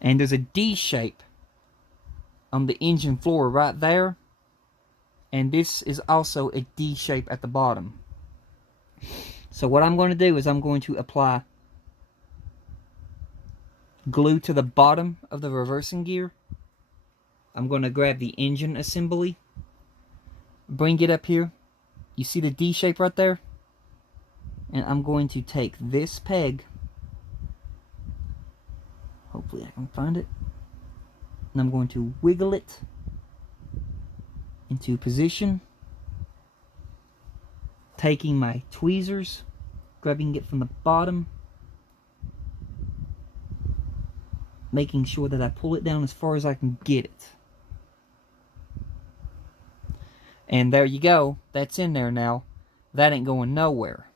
And there's a D shape on the engine floor right there. And this is also a D shape at the bottom. So what I'm going to do is I'm going to apply glue to the bottom of the reversing gear. I'm going to grab the engine assembly, bring it up here. You see the D shape right there? And I'm going to take this peg, hopefully I can find it, and I'm going to wiggle it into position, taking my tweezers, grabbing it from the bottom, making sure that I pull it down as far as I can get it. And there you go, that's in there now. That ain't going nowhere.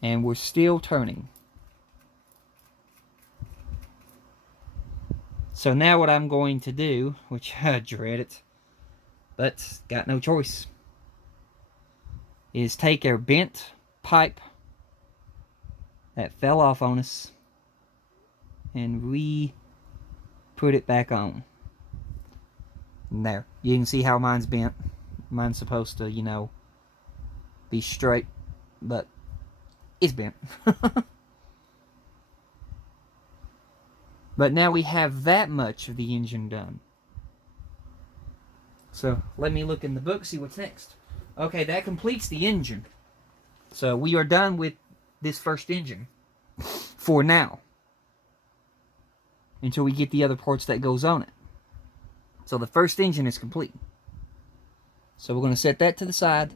And we're still turning. So now what I'm going to do, which I dread it, but got no choice, is take our bent pipe that fell off on us and put it back on. And there, you can see how mine's bent. Mine's supposed to, you know, be straight, but it's bent. But now we have that much of the engine done. So let me look in the book, see what's next. Okay, that completes the engine. So we are done with this first engine for now, until we get the other parts that goes on it. So the first engine is complete. So we're going to set that to the side,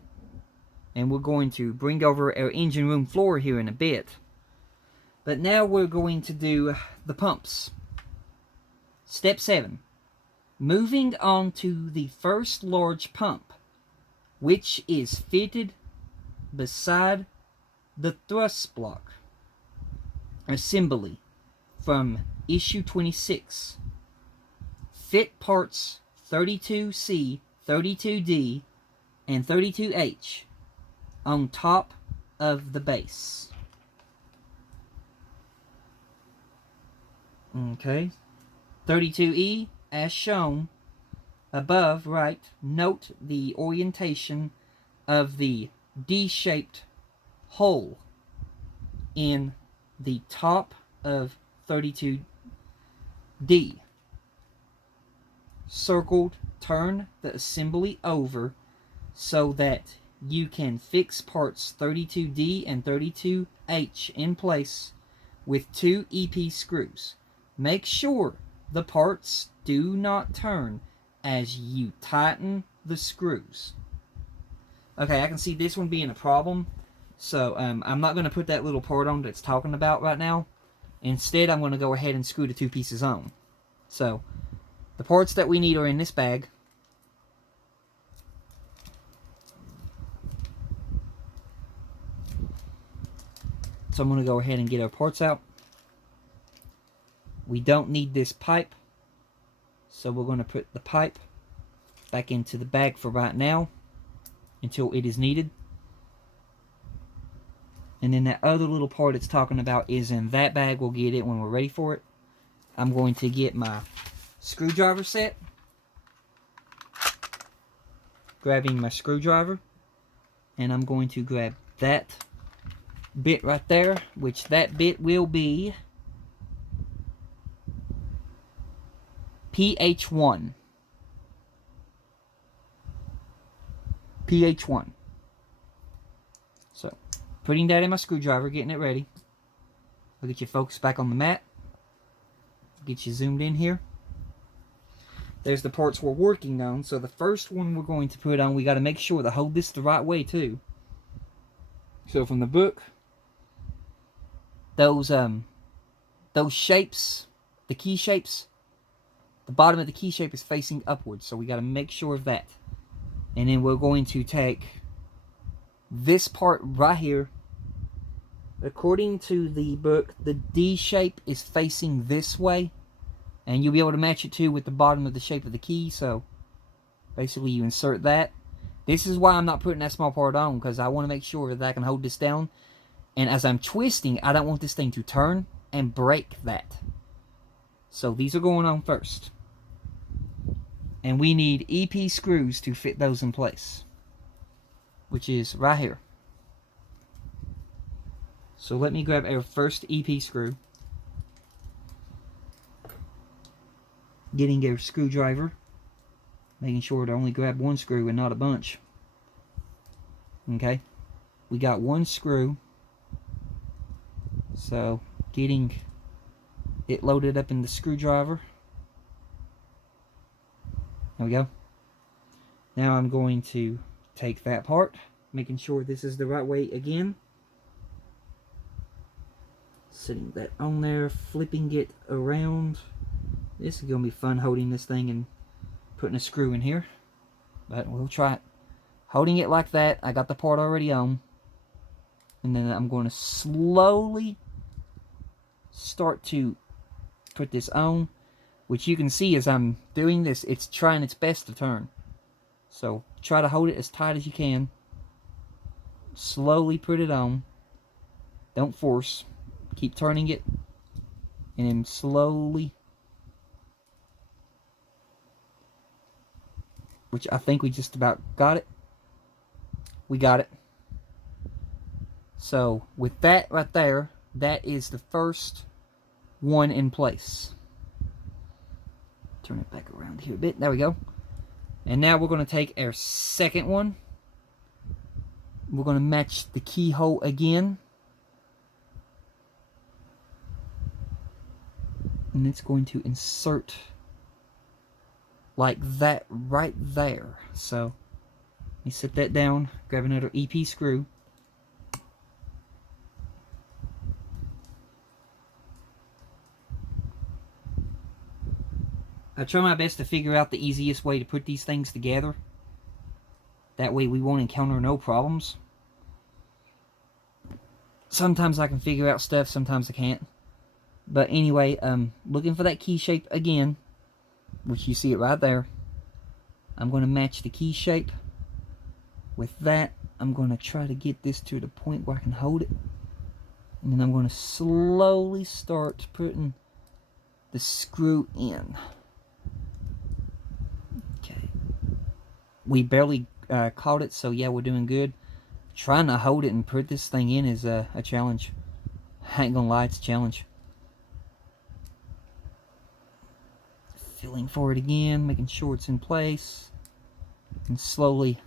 and we're going to bring over our engine room floor here in a bit. But now we're going to do the pumps. Step 7. Moving on to the first large pump, which is fitted beside the thrust block assembly from issue 26. Fit parts 32C, 32D, and 32H on top of the base. Okay, 32E as shown above, right, note the orientation of the D-shaped hole in the top of 32D. Circled, turn the assembly over so that you can fix parts 32D and 32H in place with 2 EP screws. Make sure the parts do not turn as you tighten the screws. Okay, I can see this one being a problem, so I'm not going to put that little part on that's talking about right now. Instead, I'm going to go ahead and screw the 2 pieces on. So, the parts that we need are in this bag. So I'm going to go ahead and get our parts out. We don't need this pipe, so we're going to put the pipe back into the bag for right now until it is needed. And then that other little part it's talking about is in that bag. We'll get it when we're ready for it. I'm going to get my screwdriver set. Grabbing my screwdriver. And I'm going to grab that bit right there, which that bit will be PH1. PH1. So, putting that in my screwdriver, getting it ready. I'll get you focused back on the mat. Get you zoomed in here. There's the parts we're working on. So the first one we're going to put on, we got to make sure to hold this the right way too. So from the book, those shapes, the key shapes, the bottom of the key shape is facing upwards. So we got to make sure of that. And then we're going to take this part right here. According to the book, the D shape is facing this way. And you'll be able to match it too with the bottom of the shape of the key. So basically you insert that. This is why I'm not putting that small part on, because I want to make sure that I can hold this down. And as I'm twisting, I don't want this thing to turn and break that. So these are going on first. And we need EP screws to fit those in place, which is right here. So let me grab our first EP screw. Getting our screwdriver. Making sure to only grab one screw and not a bunch. Okay. We got one screw. So getting it loaded up in the screwdriver. There we go. Now I'm going to take that part, making sure this is the right way again. Setting that on there, flipping it around. This is going to be fun holding this thing and putting a screw in here. But we'll try it. Holding it like that, I got the part already on. And then I'm going to slowly start to put this on. Which you can see as I'm doing this, it's trying its best to turn. So try to hold it as tight as you can. Slowly put it on. Don't force. Keep turning it. And then slowly. Which I think we just about got it. We got it. So with that right there, that is the first one in place. Turn it back around here a bit. There we go. And now we're going to take our second one. We're going to match the keyhole again. And it's going to insert like that right there. So let me set that down. Grab another EP screw. I try my best to figure out the easiest way to put these things together. That way we won't encounter no problems. Sometimes I can figure out stuff, sometimes I can't. But anyway, looking for that key shape again, which you see it right there. I'm going to match the key shape with that. I'm going to try to get this to the point where I can hold it. And then I'm going to slowly start putting the screw in. Okay. We barely caught it, so yeah, we're doing good. Trying to hold it and put this thing in is a challenge. I ain't gonna lie, it's a challenge. Feeling for it again, making sure it's in place, and slowly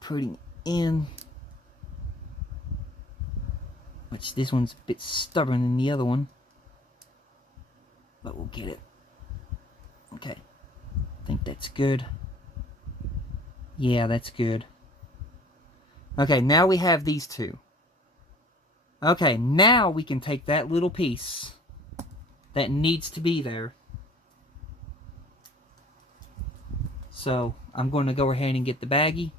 putting it in. Which this one's a bit stubborn than the other one, but we'll get it. Okay, I think that's good. Yeah, that's good. Okay, now we have these two. Okay, now we can take that little piece that needs to be there. So, I'm going to go ahead and get the baggie.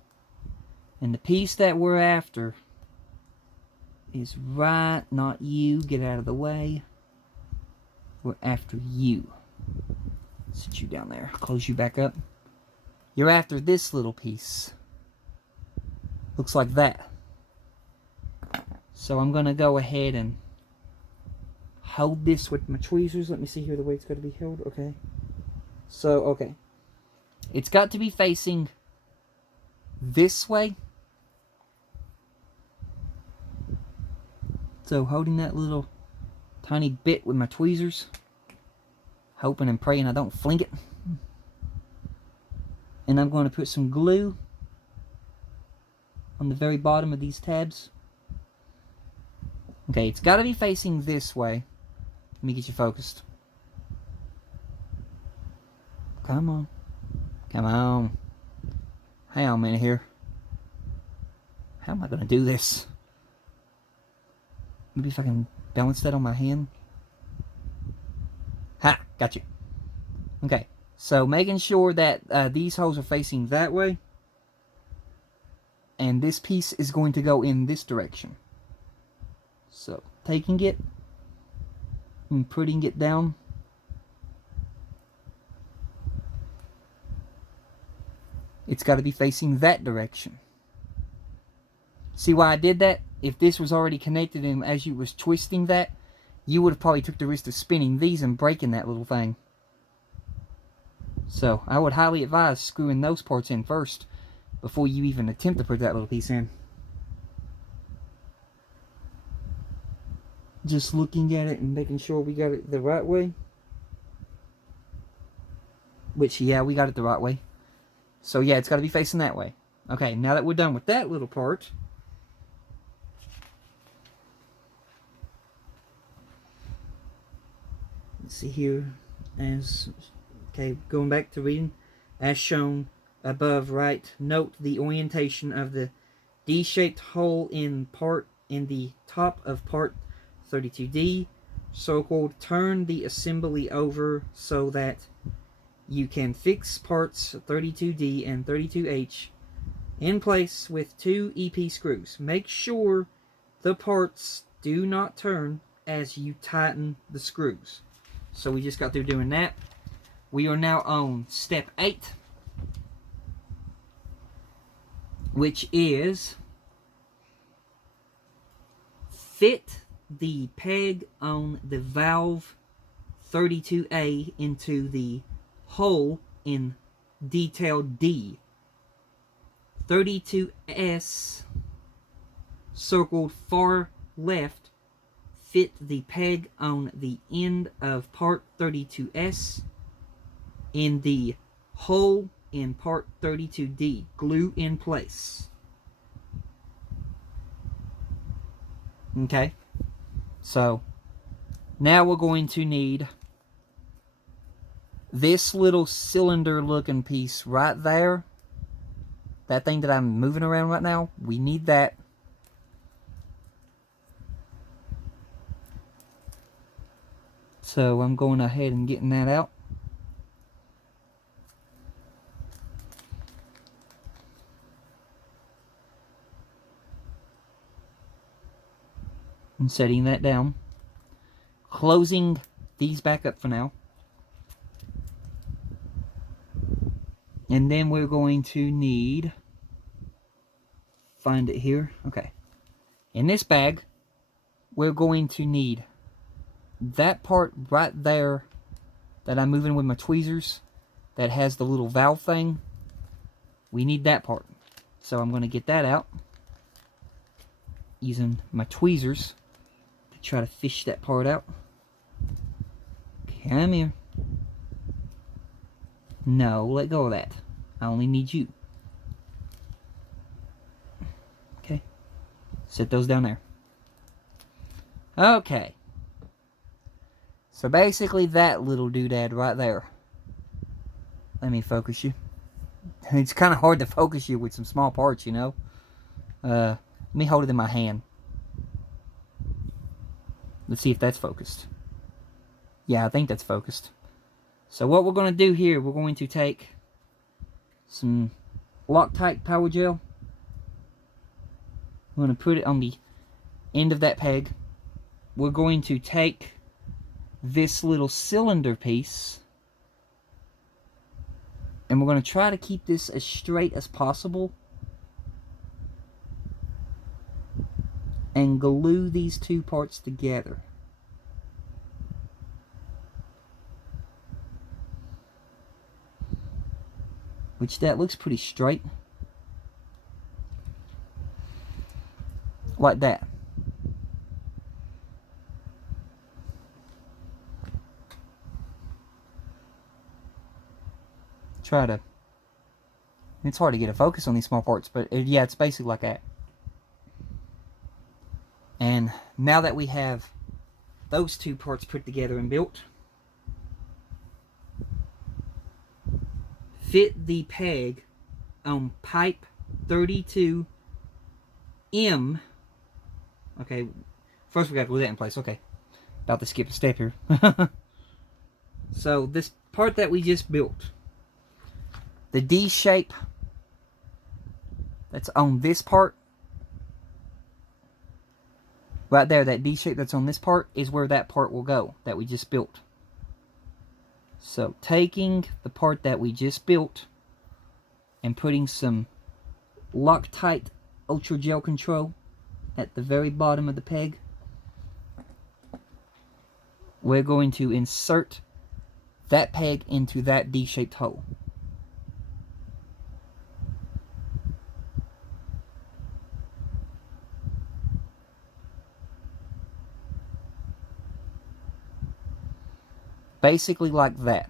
And the piece that we're after is right, not you. Get out of the way. We're after you. Sit you down there. Close you back up. You're after this little piece. Looks like that. So I'm going to go ahead and hold this with my tweezers. Let me see here the way it's got to be held. Okay. So, okay. It's got to be facing this way. So holding that little tiny bit with my tweezers. Hoping and praying I don't fling it. And I'm going to put some glue on the very bottom of these tabs. Okay, it's got to be facing this way. Let me get you focused. Come on. Come on. Hang on a minute here. How am I going to do this? Maybe if I can balance that on my hand. Ha! Got you. Okay. So making sure that these holes are facing that way. And this piece is going to go in this direction. So taking it and putting it down. It's got to be facing that direction. See why I did that? If this was already connected and as you was twisting that, you would have probably took the risk of spinning these and breaking that little thing. So I would highly advise screwing those parts in first before you even attempt to put that little piece in. Just looking at it and making sure we got it the right way. Which, yeah, we got it the right way. So yeah, it's got to be facing that way. Okay, now that we're done with that little part, let's see here, okay, going back to reading, as shown above, right, note the orientation of the D-shaped hole in the top of part 32D, circled. Turn the assembly over so that you can fix parts 32D and 32H in place with 2 EP screws. Make sure the parts do not turn as you tighten the screws. So we just got through doing that. We are now on step 8, which is fit the peg on the valve 32A into the hole in detail D. 32S circled far left. Fit the peg on the end of part 32S in the hole in part 32D. Glue in place. Okay, so now we're going to need this little cylinder looking piece right there. That thing that I'm moving around right now, we need that. So I'm going ahead and getting that out. And setting that down. Closing these back up for now. And then we're going to need, find it here, okay. In this bag, we're going to need that part right there that I'm moving with my tweezers that has the little valve thing. We need that part. So I'm going to get that out using my tweezers to try to fish that part out. Come here. No, let go of that. I only need you. Okay. Set those down there. Okay. So basically that little doodad right there. Let me focus you. It's kind of hard to focus you with some small parts, you know. Let me hold it in my hand. Let's see if that's focused. Yeah, I think that's focused. So what we're going to do here, we're going to take some Loctite power gel. I'm going to put it on the end of that peg. We're going to take this little cylinder piece and we're going to try to keep this as straight as possible and glue these two parts together. Which that looks pretty straight. Like that. Try to... It's hard to get a focus on these small parts, but yeah, it's basically like that. And now that we have those two parts put together and built, fit the peg on pipe 32M. Okay, first we got to glue that in place. Okay, about to skip a step here. So this part that we just built, the D shape that's on this part, right there, that D shape that's on this part is where that part will go that we just built. So taking the part that we just built and putting some Loctite Ultra Gel Control at the very bottom of the peg. we're going to insert that peg into that D-shaped hole. Basically like that.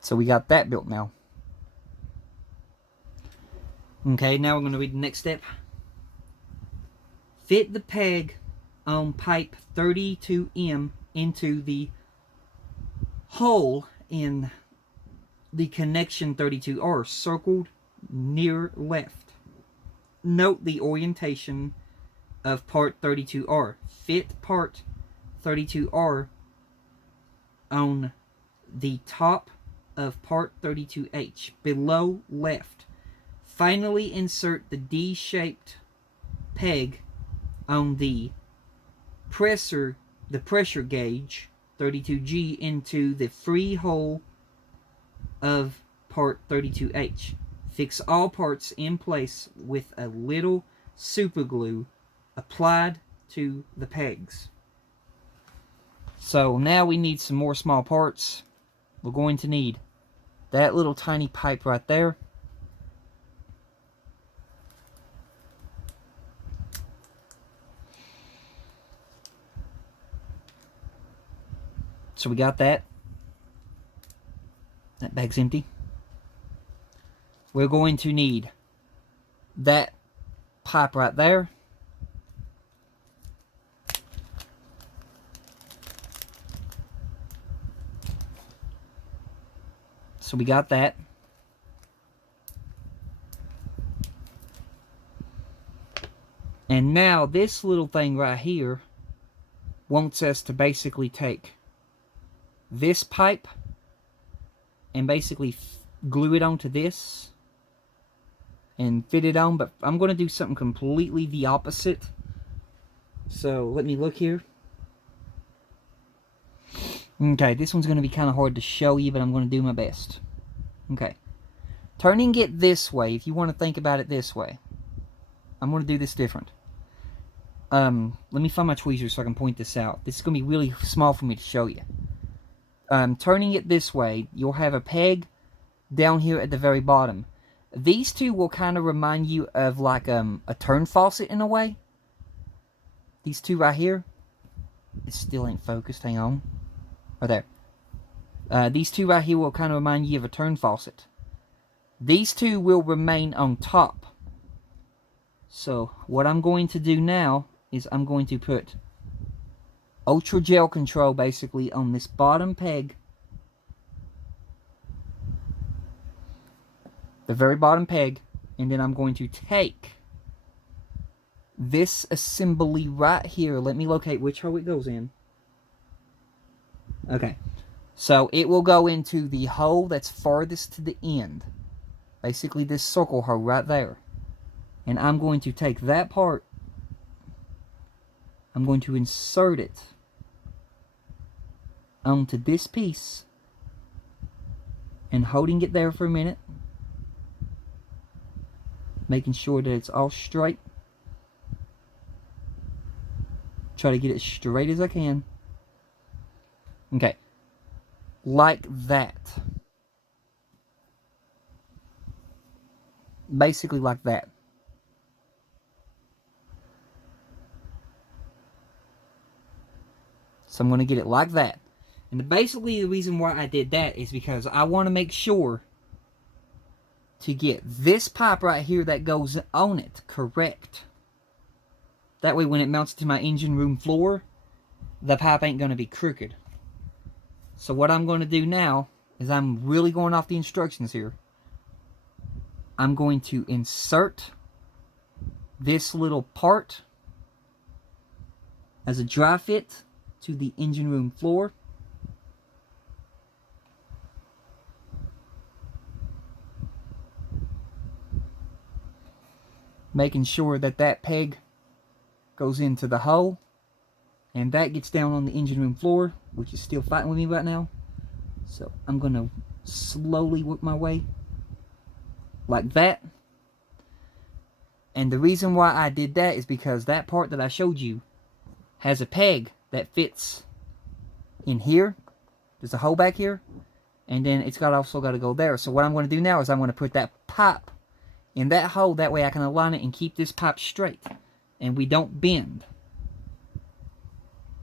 So we got that built now. Okay, now we're going to read the next step. Fit the peg on pipe 32M into the hole in the connection 32R, circled near left. Note the orientation of part 32R. Fit part 32R on the top of part 32H, below left. Finally, insert the D-shaped peg on the pressure gauge 32G into the free hole of part 32H. Fix all parts in place with a little super glue applied to the pegs. So now we need some more small parts. We're going to need that little tiny pipe right there. So we got that. That bag's empty. We're going to need that pipe right there. So we got that. And now this little thing right here wants us to basically take this pipe and basically glue it onto this and fit it on, but I'm going to do something completely the opposite. So let me look here. Okay, this one's going to be kind of hard to show you, but I'm going to do my best. Okay, turning it this way, if you want to think about it this way, I'm going to do this different. Let me find my tweezers so I can point this out. This is going to be really small for me to show you. Turning it this way, you'll have a peg down here at the very bottom. These two will kind of remind you of like a turn faucet in a way. These two right here. It still ain't focused, hang on. Right there. These two right here will kind of remind you of a turn faucet. These two will remain on top. So what I'm going to do now is I'm going to put Ultra Gel Control basically on this bottom peg. The very bottom peg. And then I'm going to take this assembly right here. Let me locate which hole it goes in. Okay. So it will go into the hole that's farthest to the end. Basically this circle hole right there. And I'm going to take that part. I'm going to insert it onto this piece. And holding it there for a minute. Making sure that it's all straight. Try to get it straight as I can. Okay. Like that. Basically like that. So I'm going to get it like that. And basically the reason why I did that is because I want to make sure to get this pipe right here that goes on it correct. That way when it mounts to my engine room floor, the pipe ain't going to be crooked. So what I'm going to do now is I'm really going off the instructions here. I'm going to insert this little part as a dry fit to the engine room floor. Making sure that that peg goes into the hole. And that gets down on the engine room floor, which is still fighting with me right now. So I'm going to slowly work my way like that. And the reason why I did that is because that part that I showed you has a peg that fits in here. There's a hole back here. And then it's also got to go there. So what I'm going to do now is I'm going to put that pipe in that hole. That way I can align it and keep this pipe straight. And we don't bend.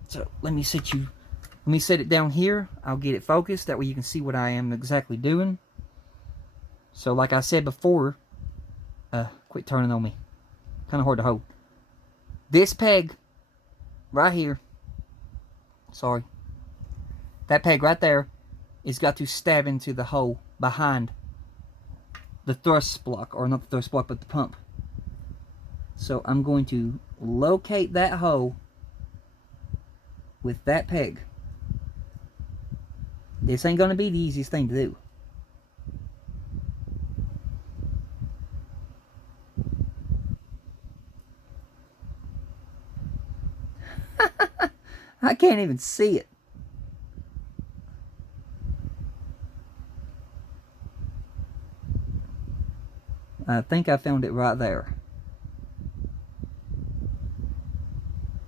So let me set it down here. I'll get it focused. That way you can see what I am exactly doing. So like I said before, quit turning on me. Kind of hard to hold. This peg right here, sorry, that peg right there is got to stab into the hole behind the thrust block, or not the thrust block, but the pump. So I'm going to locate that hole with that peg. This ain't going to be the easiest thing to do. I can't even see it. I think I found it right there.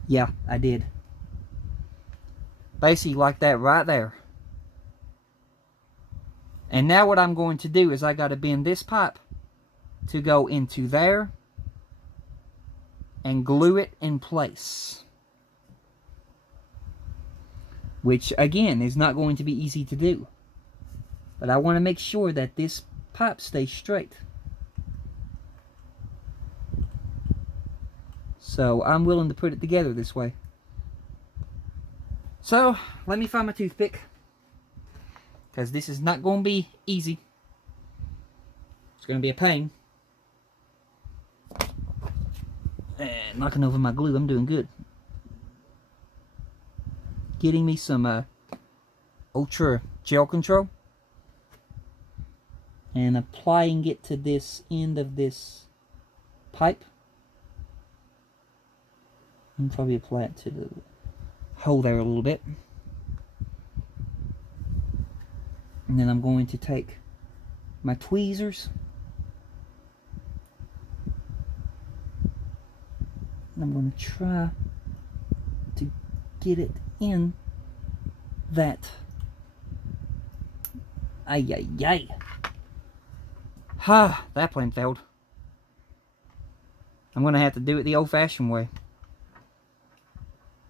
Yeah, I did. Basically like that right there. And now what I'm going to do is I got to bend this pipe to go into there and glue it in place. Which, again, is not going to be easy to do. But I want to make sure that this pipe stays straight. So, I'm willing to put it together this way. So, let me find my toothpick. Because this is not going to be easy. It's going to be a pain. And knocking over my glue, I'm doing good. Getting me some Ultra Gel Control. And applying it to this end of this pipe. And probably apply it to the hole there a little bit. And then I'm going to take my tweezers. And I'm going to try to get it in that. Ay, ay, ay. Ha, that plan failed. I'm going to have to do it the old-fashioned way.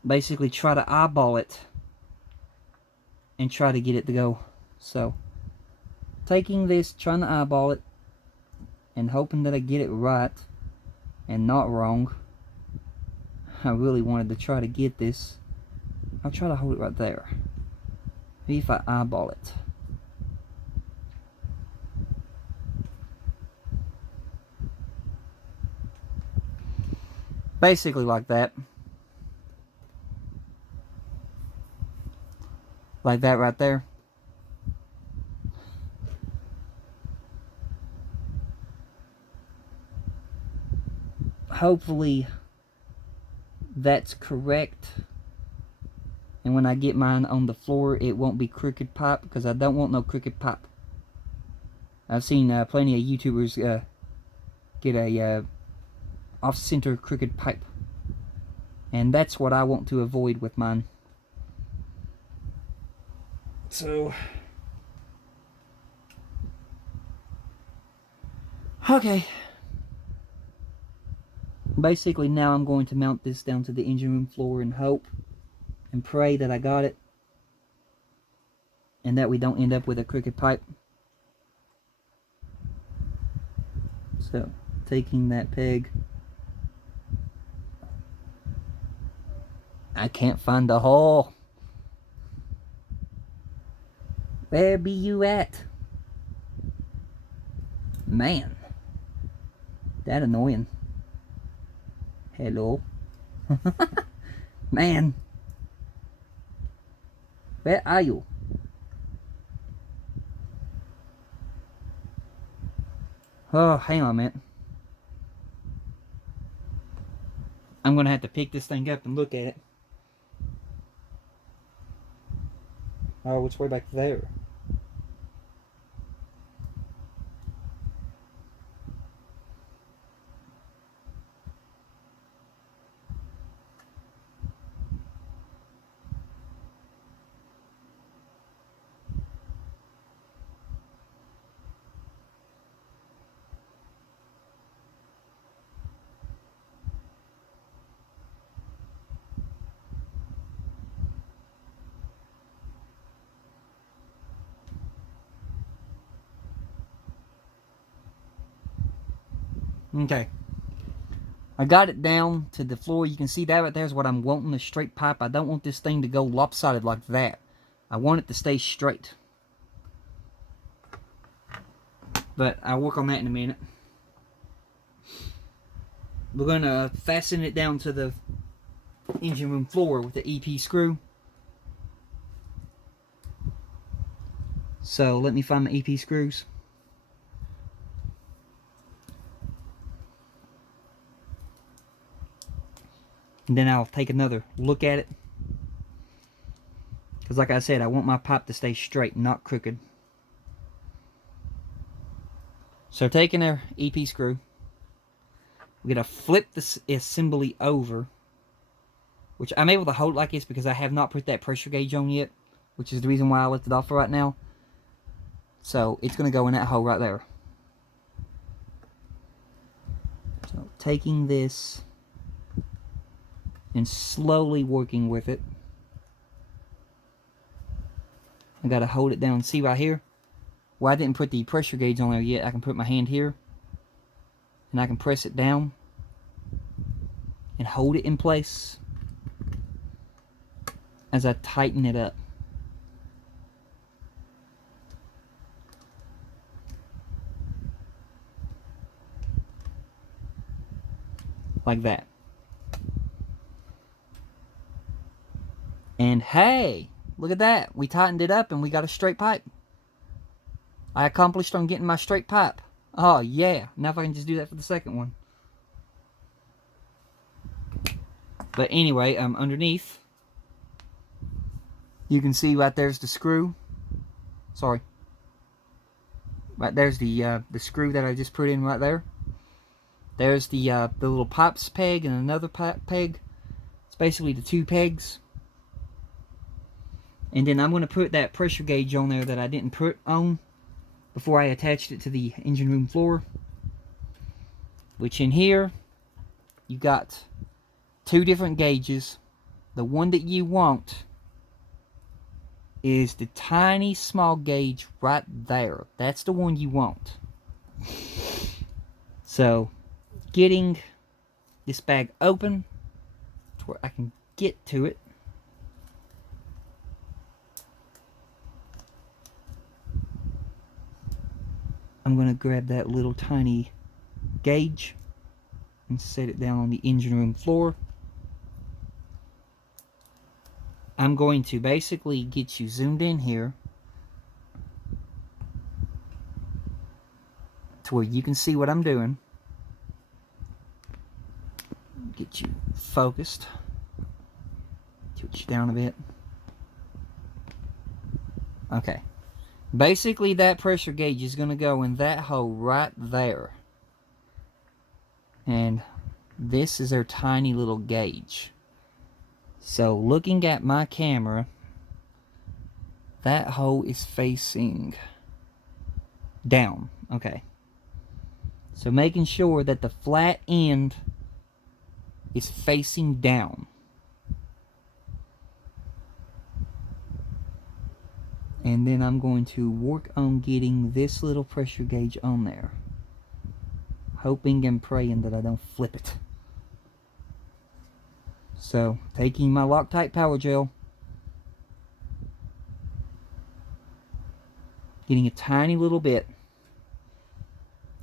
Basically try to eyeball it and try to get it to go. So, taking this, trying to eyeball it, and hoping that I get it right and not wrong. I really wanted to try to get this. I'll try to hold it right there. Maybe if I eyeball it. Basically like that. Like that right there. Hopefully that's correct. And when I get mine on the floor, it won't be crooked pipe, because I don't want no crooked pipe. I've seen plenty of YouTubers get a off-center crooked pipe. And that's what I want to avoid with mine. So, okay. Basically now I'm going to mount this down to the engine room floor and hope and pray that I got it. And that we don't end up with a crooked pipe. So, taking that peg. I can't find the hole. Where be you at? Man. That annoying. Hello. Man. Where are you? Oh, hang on a minute. I'm going to have to pick this thing up and look at it. Oh, it's way back there. Okay. I got it down to the floor. You can see that right there is what I'm wanting, a straight pipe. I don't want this thing to go lopsided like that. I want it to stay straight. But I'll work on that in a minute. We're going to fasten it down to the engine room floor with the EP screw. So let me find my EP screws. And then I'll take another look at it. Because like I said, I want my pipe to stay straight, not crooked. So taking our EP screw, we're going to flip this assembly over. Which I'm able to hold like this because I have not put that pressure gauge on yet. Which is the reason why I left it off for right now. So it's going to go in that hole right there. So taking this and slowly working with it. I gotta hold it down. See right here? Well, I didn't put the pressure gauge on there yet. I can put my hand here and I can press it down and hold it in place as I tighten it up. Like that. And hey, look at that. We tightened it up and we got a straight pipe. I accomplished on getting my straight pipe. Oh yeah. Now if I can just do that for the second one. But anyway, underneath, you can see right there's the screw. Sorry. Right there's the screw that I just put in right there. There's the little pipes peg and another pipe peg. It's basically the two pegs. And then I'm going to put that pressure gauge on there that I didn't put on before I attached it to the engine room floor. Which in here, you got two different gauges. The one that you want is the tiny small gauge right there. That's the one you want. So, getting this bag open to where I can get to it. I'm going to grab that little tiny gauge and set it down on the engine room floor. I'm going to basically get you zoomed in here to where you can see what I'm doing. Get you focused. Tilt you down a bit. Okay. Basically, that pressure gauge is going to go in that hole right there. And this is our tiny little gauge. So, looking at my camera, that hole is facing down. Okay. So, making sure that the flat end is facing down. And then I'm going to work on getting this little pressure gauge on there. Hoping and praying that I don't flip it. So, taking my Loctite Power Gel. Getting a tiny little bit.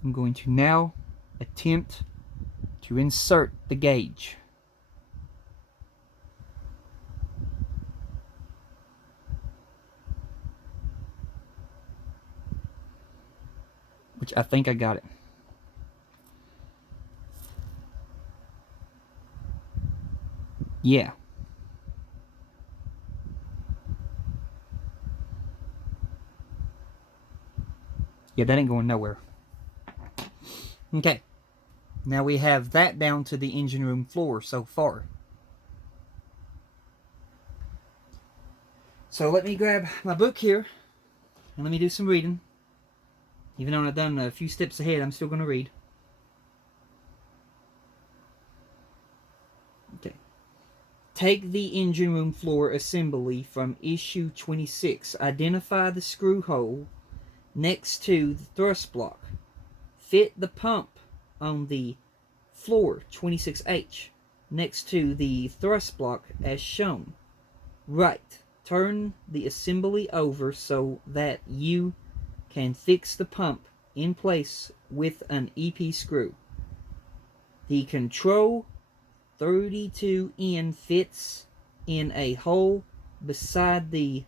I'm going to now attempt to insert the gauge. Which I think I got it. Yeah. Yeah, that ain't going nowhere. Okay. Now we have that down to the engine room floor so far. So let me grab my book here and let me do some reading. Even though I've done a few steps ahead, I'm still going to read. Okay. Take the engine room floor assembly from issue 26. Identify the screw hole next to the thrust block. Fit the pump on the floor 26H next to the thrust block as shown. Right. Turn the assembly over so that you can fix the pump in place with an EP screw. The control 32N fits in a hole beside the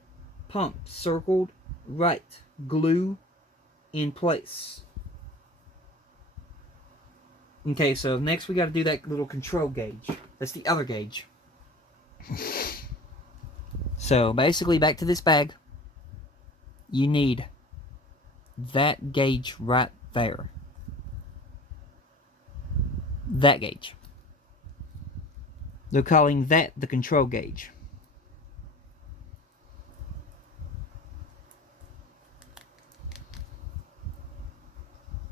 pump circled right. Glue in place. Okay, so next we got to do that little control gauge. That's the other gauge. So basically, back to this bag, you need that gauge right there. That gauge. They're calling that the control gauge.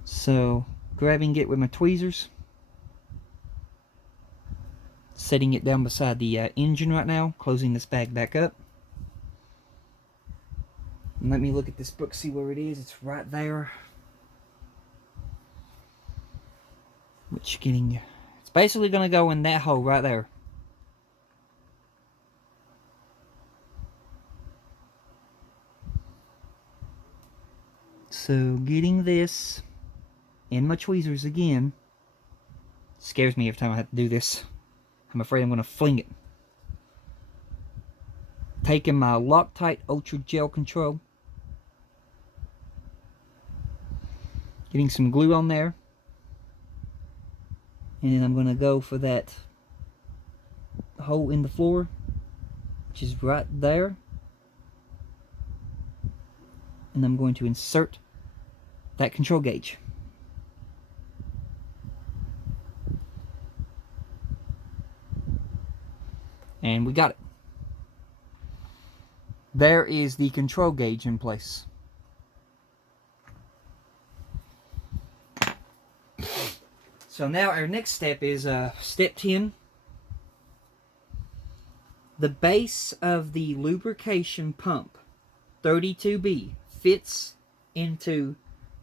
So, grabbing it with my tweezers, setting it down beside the engine right now, closing this bag back up. And let me look at this book, see where it is. It's right there. It's basically going to go in that hole right there. So getting this in my tweezers again scares me every time I have to do this. I'm afraid I'm going to fling it. Taking my Loctite Ultra Gel Control. Getting some glue on there. And then I'm going to go for that hole in the floor, which is right there. And I'm going to insert that control gauge. And we got it. There is the control gauge in place. So now our next step is step 10. The base of the lubrication pump 32B fits into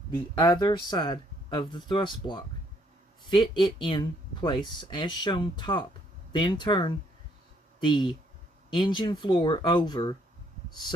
the other side of the thrust block. Fit it in place as shown top. Then turn the engine floor over